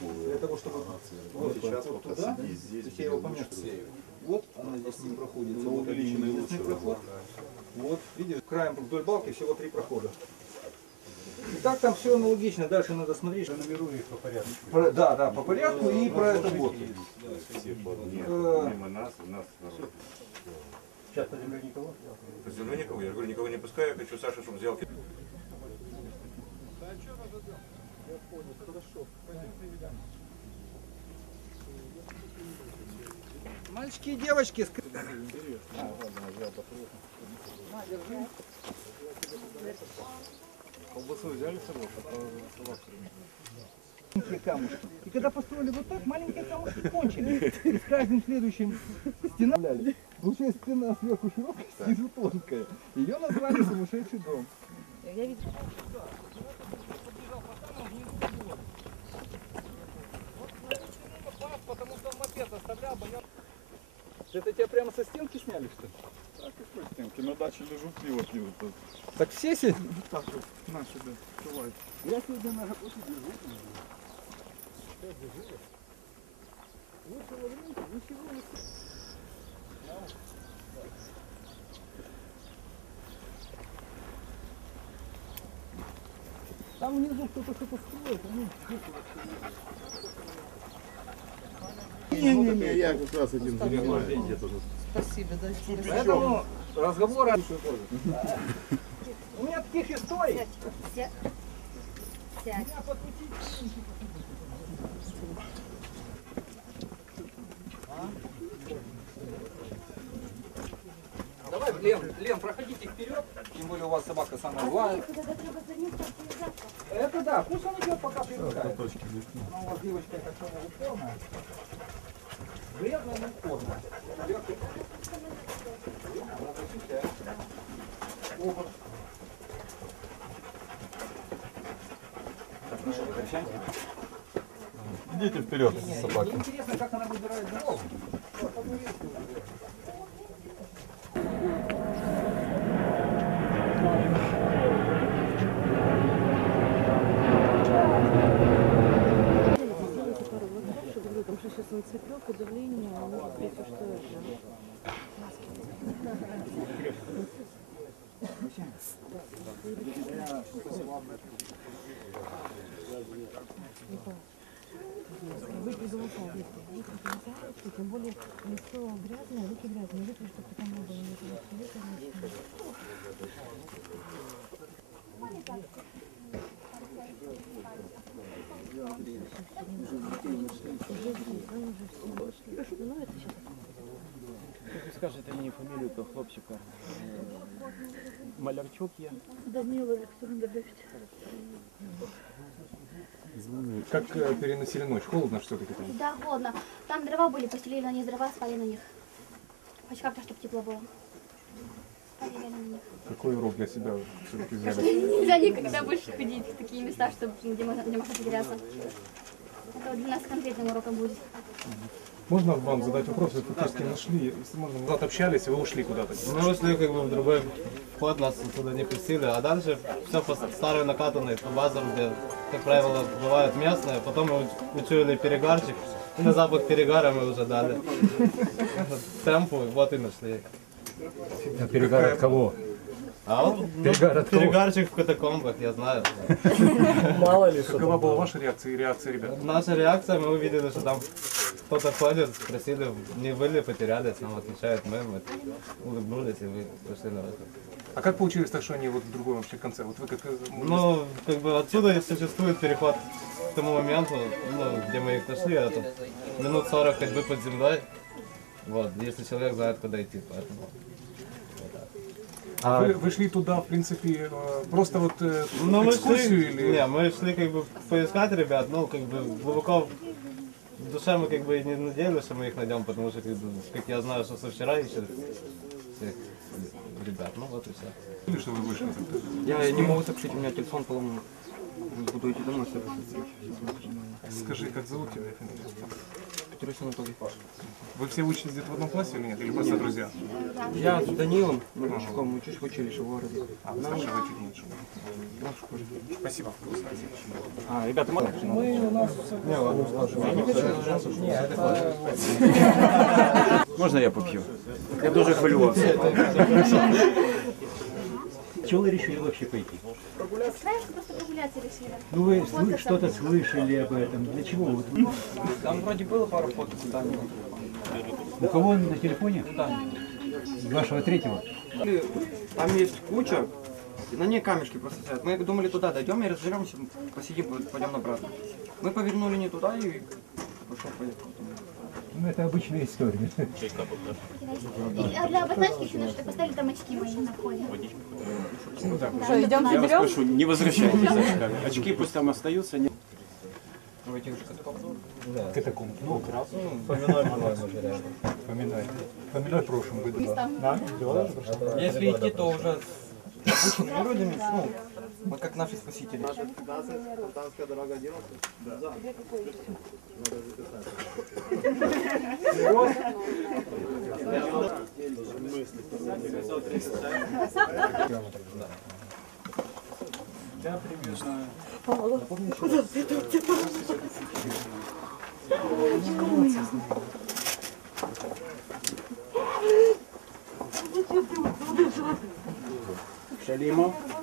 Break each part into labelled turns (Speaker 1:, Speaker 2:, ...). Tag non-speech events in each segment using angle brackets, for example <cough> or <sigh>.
Speaker 1: Для того, чтобы вот,
Speaker 2: Сейчас
Speaker 1: вот туда,
Speaker 2: сиди здесь,
Speaker 1: то есть я его помягче.
Speaker 2: лучше.
Speaker 1: Вот она здесь не проходит.
Speaker 2: Но
Speaker 1: вот
Speaker 2: увеличенный лучше
Speaker 1: проход. Вот, видишь, краем вдоль балки всего три прохода. И так там все аналогично. Дальше надо смотреть.
Speaker 3: Нумеруй их по порядку.
Speaker 1: Про- да, да, по порядку и про это вот.
Speaker 2: Все под нет, мимо нас, у нас народ.
Speaker 3: Сейчас на земле никого?
Speaker 4: По земле никого, я говорю, никого не пускаю, я хочу Саша, чтобы взял.
Speaker 1: Мальчики и девочки. камушки. И когда построили вот так, маленькие камушки кончили. И с каждым следующим стена... Получается, стена сверху широкая, снизу тонкая. Ее назвали сумасшедший дом.
Speaker 5: Я видела.
Speaker 1: Мопед оставлял, боялся. Это тебя прямо со стенки сняли, что ли?
Speaker 6: Так, какой стенки? На даче лежу, пиво пью. Тут.
Speaker 1: Так все си...
Speaker 6: Так вот, на сюда, давай.
Speaker 1: Я сегодня на работе держу. Там внизу кто-то что-то строит. ну,
Speaker 2: Не-не-не, я как раз этим занимаюсь.
Speaker 5: Спасибо, да.
Speaker 1: Поэтому разговоры... У меня таких историй. Давай, Лен, Лен, проходите вперед. Тем более у вас собака самая
Speaker 7: привязаться.
Speaker 1: Это да, пусть он идет, пока привыкает. Ну, у вас девочка так понял, упорная.
Speaker 6: Идите вперед.
Speaker 1: Мне интересно, как она выбирает дорогу.
Speaker 5: Цветет, и давление, а может быть, что это. Тем более лицо грязное, руки грязные, выпей, чтобы потом не было ничего. Выпей, выпей. Ну, это сейчас
Speaker 8: Ви скажете мені фамілію того хлопчика. Е, Малярчук є.
Speaker 5: Данила Александрович.
Speaker 3: Как э, переносили ночь? Холодно все-таки там?
Speaker 7: Да, холодно. Там дрова были, постелили на них дрова, спали на них. Хоть как-то, чтобы тепло было. Спали реально на них.
Speaker 3: Какой урок для себя все-таки взяли?
Speaker 7: Нельзя никогда больше ходить в такие места, чтобы, где, можно, где можно потеряться. Это вот для нас конкретным уроком будет.
Speaker 3: Можно вам задать вопрос? Вы фактически нашли, если можно, назад общались, вы ушли куда-то.
Speaker 8: Мы ушли как бы в другой вход, нас туда не пустили, а дальше все по старой накатанной, по базам, где, как правило, бывают местные. Потом мы учуяли перегарчик, и на запах перегара мы уже дали <laughs> темпу, вот и нашли.
Speaker 3: Перегар от кого?
Speaker 8: А вот, ну, перегарчик в катакомбах, я знаю. <laughs>
Speaker 3: Какова была ваша реакция и реакция ребят?
Speaker 8: Наша реакция, мы увидели, что там кто-то ходит, спросили, не вы ли потерялись, нам отвечают мы, мы улыбнулись и вы пошли на выход.
Speaker 3: А как получилось так, что они вот в другом вообще конце? Вот вы как... э,
Speaker 8: Ну, как бы отсюда и существует переход к тому моменту, ну, где мы их нашли, это минут 40 ходьбы под землей. Вот, если человек знает, куда идти, поэтому.
Speaker 3: Вы, вы шли туда, в принципе, э, просто вот э,
Speaker 8: Ну, мы шли,
Speaker 3: или...
Speaker 8: не, мы шли как бы поискать ребят, ну, как бы глубоко в душе мы как бы и не надеялись, что мы их найдем, потому что, как, бы, как я знаю, что со вчера ищут всех ребят, ну вот и все.
Speaker 3: Что вы вышли?
Speaker 8: Я не могу сообщить, у меня телефон поломан. Буду идти домой,
Speaker 3: Скажи, как зовут тебя?
Speaker 9: Петрович Анатолий.
Speaker 3: Вы все учитесь где-то в одном классе или нет? Или просто друзья?
Speaker 9: Я с Данилом Морячком учусь в училище в городе.
Speaker 3: А, старше вы чуть меньше.
Speaker 9: Да, в школе.
Speaker 3: Спасибо.
Speaker 1: А, ребята, можно?
Speaker 10: Можна я поп'ю? Я дуже хвилювався. <laughs>
Speaker 11: Чего вы решили вообще пойти?
Speaker 7: Знаешь, просто прогуляться решили.
Speaker 11: Ну вы сл- что-то слышали об этом? Для чего? Вот вы-
Speaker 9: Там вроде было пару фото.
Speaker 11: У кого он на телефоне?
Speaker 9: Да.
Speaker 11: Вашего третьего?
Speaker 9: Там есть куча, и на ней камешки просто стоят. Мы думали туда дойдем и разберемся, посидим, пойдем обратно. Мы повернули не туда и пошел поехал.
Speaker 11: Ну это обычная история.
Speaker 7: И, а для обозначки еще поставили там очки мои на входе.
Speaker 10: Что, идем Я вас прошу, не возвращайтесь за очками. Очки пусть там остаются. Не...
Speaker 9: В этих же катакомбах.
Speaker 3: Катакомб. Ну,
Speaker 8: Поминай, по-моему, же рядом.
Speaker 3: поминай. Поминай в прошлом году.
Speaker 11: Да?
Speaker 9: Если идти, то уже с обычными людьми, ну, вот как наши спасители.
Speaker 8: дорога 11?
Speaker 10: Шалимов,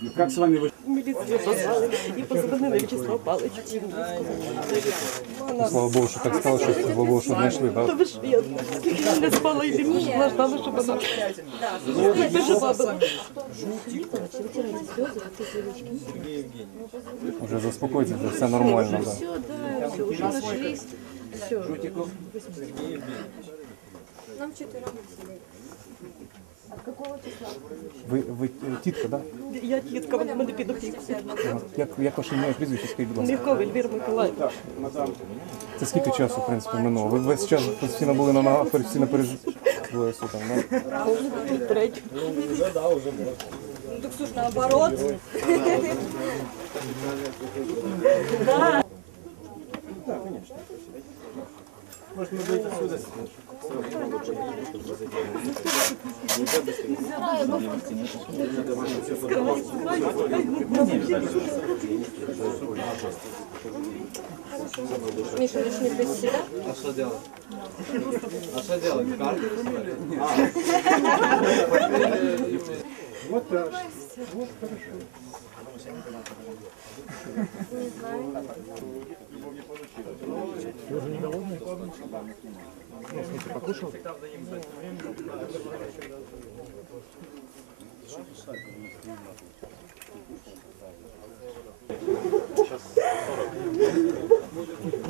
Speaker 10: Ну, как с вами вы...
Speaker 5: И позвонили Вячеслав Павлович.
Speaker 3: Слава Богу, что так стало, что слава Богу, что нашли, да?
Speaker 5: ви ж я не спала не жила, ждала, щоб вона пережила була.
Speaker 3: Уже заспокойтесь, уже все нормально, да.
Speaker 5: Все, да, все, уже нашлись. Все. Нам четверо.
Speaker 3: Ви, ви е, тітка, да?
Speaker 5: Я тітка, вона мене підохівка.
Speaker 3: Ага. Як, як ваше ім'я і прізвище, скажіть, будь ласка?
Speaker 5: Міркова Ельвіра Миколаївна.
Speaker 3: Це скільки часу, в принципі, минуло? Ви весь час постійно були на ногах, постійно пережили суток, да?
Speaker 5: Третій. Так слушай, наоборот. Миша, начни без себя.
Speaker 8: А что делать? А что делать? Карты
Speaker 3: Вот так. Вот хорошо. Тоже не голодный? Ну, в смысле, покушал?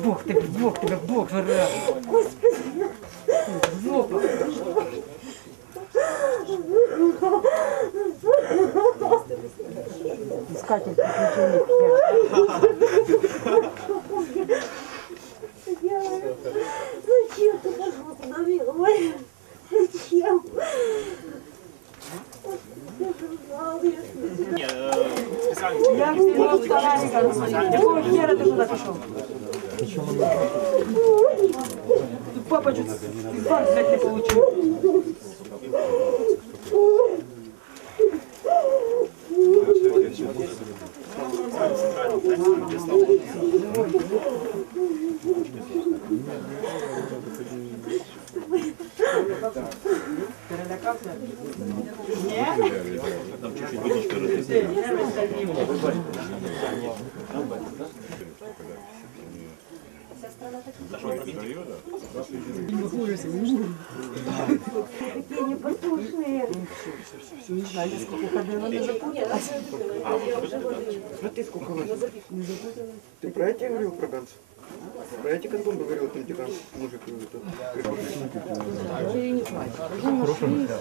Speaker 9: Бог тебе, Бог тебе, Бог жара.
Speaker 5: Искатель приключений.
Speaker 12: Зачем ты пошел туда, милый? Зачем?
Speaker 5: Я не могу Какого хера ты туда пошел? Папа чуть инфаркт, блядь, не получил.
Speaker 12: Какие непослушные.
Speaker 5: Не знаю, сколько ходила, запуталась.
Speaker 9: Ты про эти говорил, про Про эти катакомбы говорил, там где Ганс, мужик этот,
Speaker 5: Я. Уже.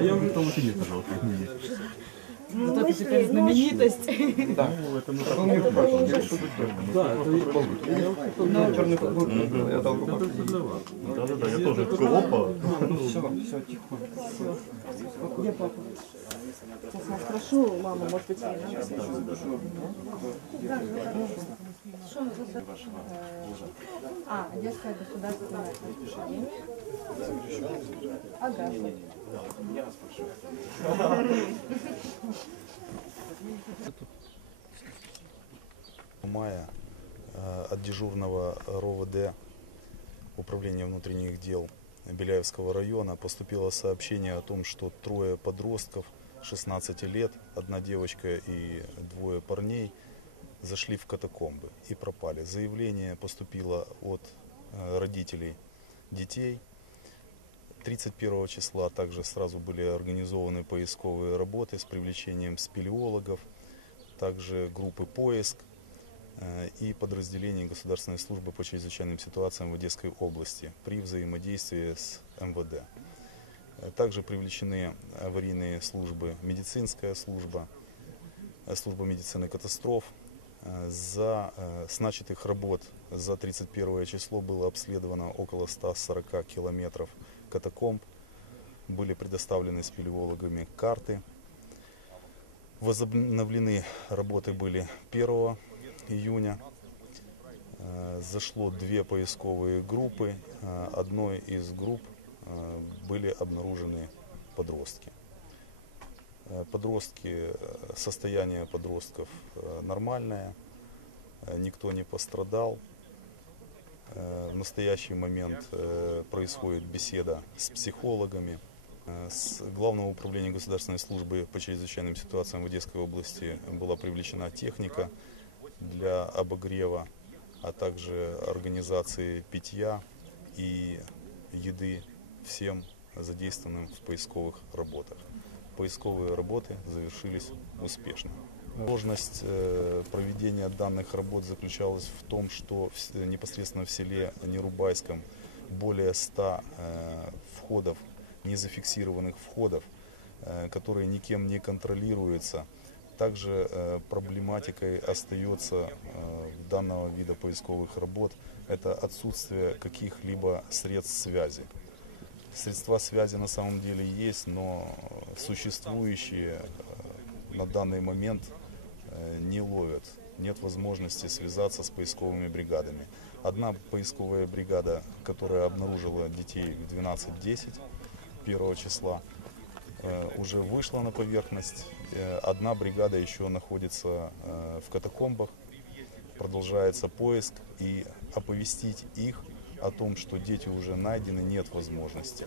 Speaker 11: Я там ученик, пожалуйста.
Speaker 12: Мы
Speaker 5: Зато ты теперь
Speaker 12: ну,
Speaker 5: знаменитость.
Speaker 9: Да.
Speaker 6: это
Speaker 9: мне спрашивал, я решил
Speaker 6: Да,
Speaker 9: Ну, черный футбол, я дал.
Speaker 2: Да, да, да, я тоже такой, опа.
Speaker 9: Все, все, тихо.
Speaker 5: Где папа? Сейчас я спрошу маму, может быть, А, детское государственное учреждение. Ага.
Speaker 13: мая э, от дежурного РОВД Управления внутренних дел Беляевского района поступило сообщение о том, что трое подростков 16 лет, одна девочка и двое парней зашли в катакомбы и пропали. Заявление поступило от э, родителей детей. 31 числа также сразу были организованы поисковые работы с привлечением спелеологов, также группы поиск э, и подразделений Государственной службы по чрезвычайным ситуациям в Одесской области при взаимодействии с МВД. Э, Также привлечены аварийные службы, медицинская служба, служба медицины катастроф. Э, За, э, с начатых работ за 31 число было обследовано около 140 километров катакомб. Были предоставлены спелеологами карты. Возобновлены работы были 1 июня. Э, Зашло две поисковые группы. Э, Одной из групп э, были обнаружены подростки. Э, Подростки, э, состояние подростков э, нормальное, никто не пострадал. В настоящий момент происходит беседа с психологами. С Главного управления государственной службы по чрезвычайным ситуациям в Одесской области была привлечена техника для обогрева, а также организации питья и еды всем задействованным в поисковых работах. Поисковые работы завершились успешно. Сложность э, проведения данных работ заключалась в том, что непосредственно в селе Нерубайском более 100 э, входов, незафиксированных входов, э, которые никем не контролируются. Также проблематикой остается данного вида поисковых работ это отсутствие каких-либо средств связи. Средства связи на самом деле есть, но существующие э, на данный момент э, не ловят. Нет возможности связаться с поисковыми бригадами. Одна поисковая бригада, которая обнаружила детей в 12.10 1 числа, э, уже вышла на поверхность. Одна бригада еще находится в катакомбах. Продолжается поиск и оповестить их о том, что дети уже найдены, нет возможности.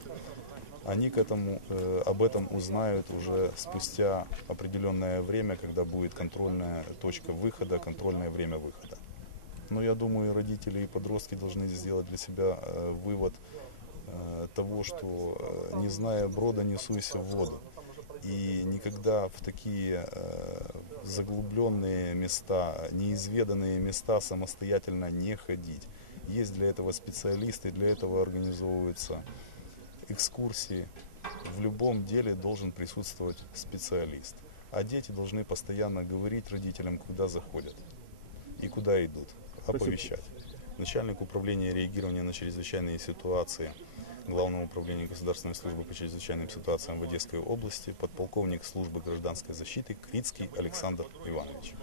Speaker 13: Они к этому, э, об этом узнают уже спустя определенное время, когда будет контрольная точка выхода, контрольное время выхода. Но я думаю, и родители и подростки должны сделать для себя э, вывод э, того, что э, не зная брода, не суйся в воду. И никогда в такие э, заглубленные места, неизведанные места самостоятельно не ходить. Есть для этого специалисты, для этого организовываются экскурсии. В любом деле должен присутствовать специалист. А дети должны постоянно говорить родителям, куда заходят и куда идут, оповещать. Начальник управления реагирования на чрезвычайные ситуации Главного управления Государственной службы по чрезвычайным ситуациям в Одесской области, подполковник службы гражданской защиты Крицкий Александр Иванович.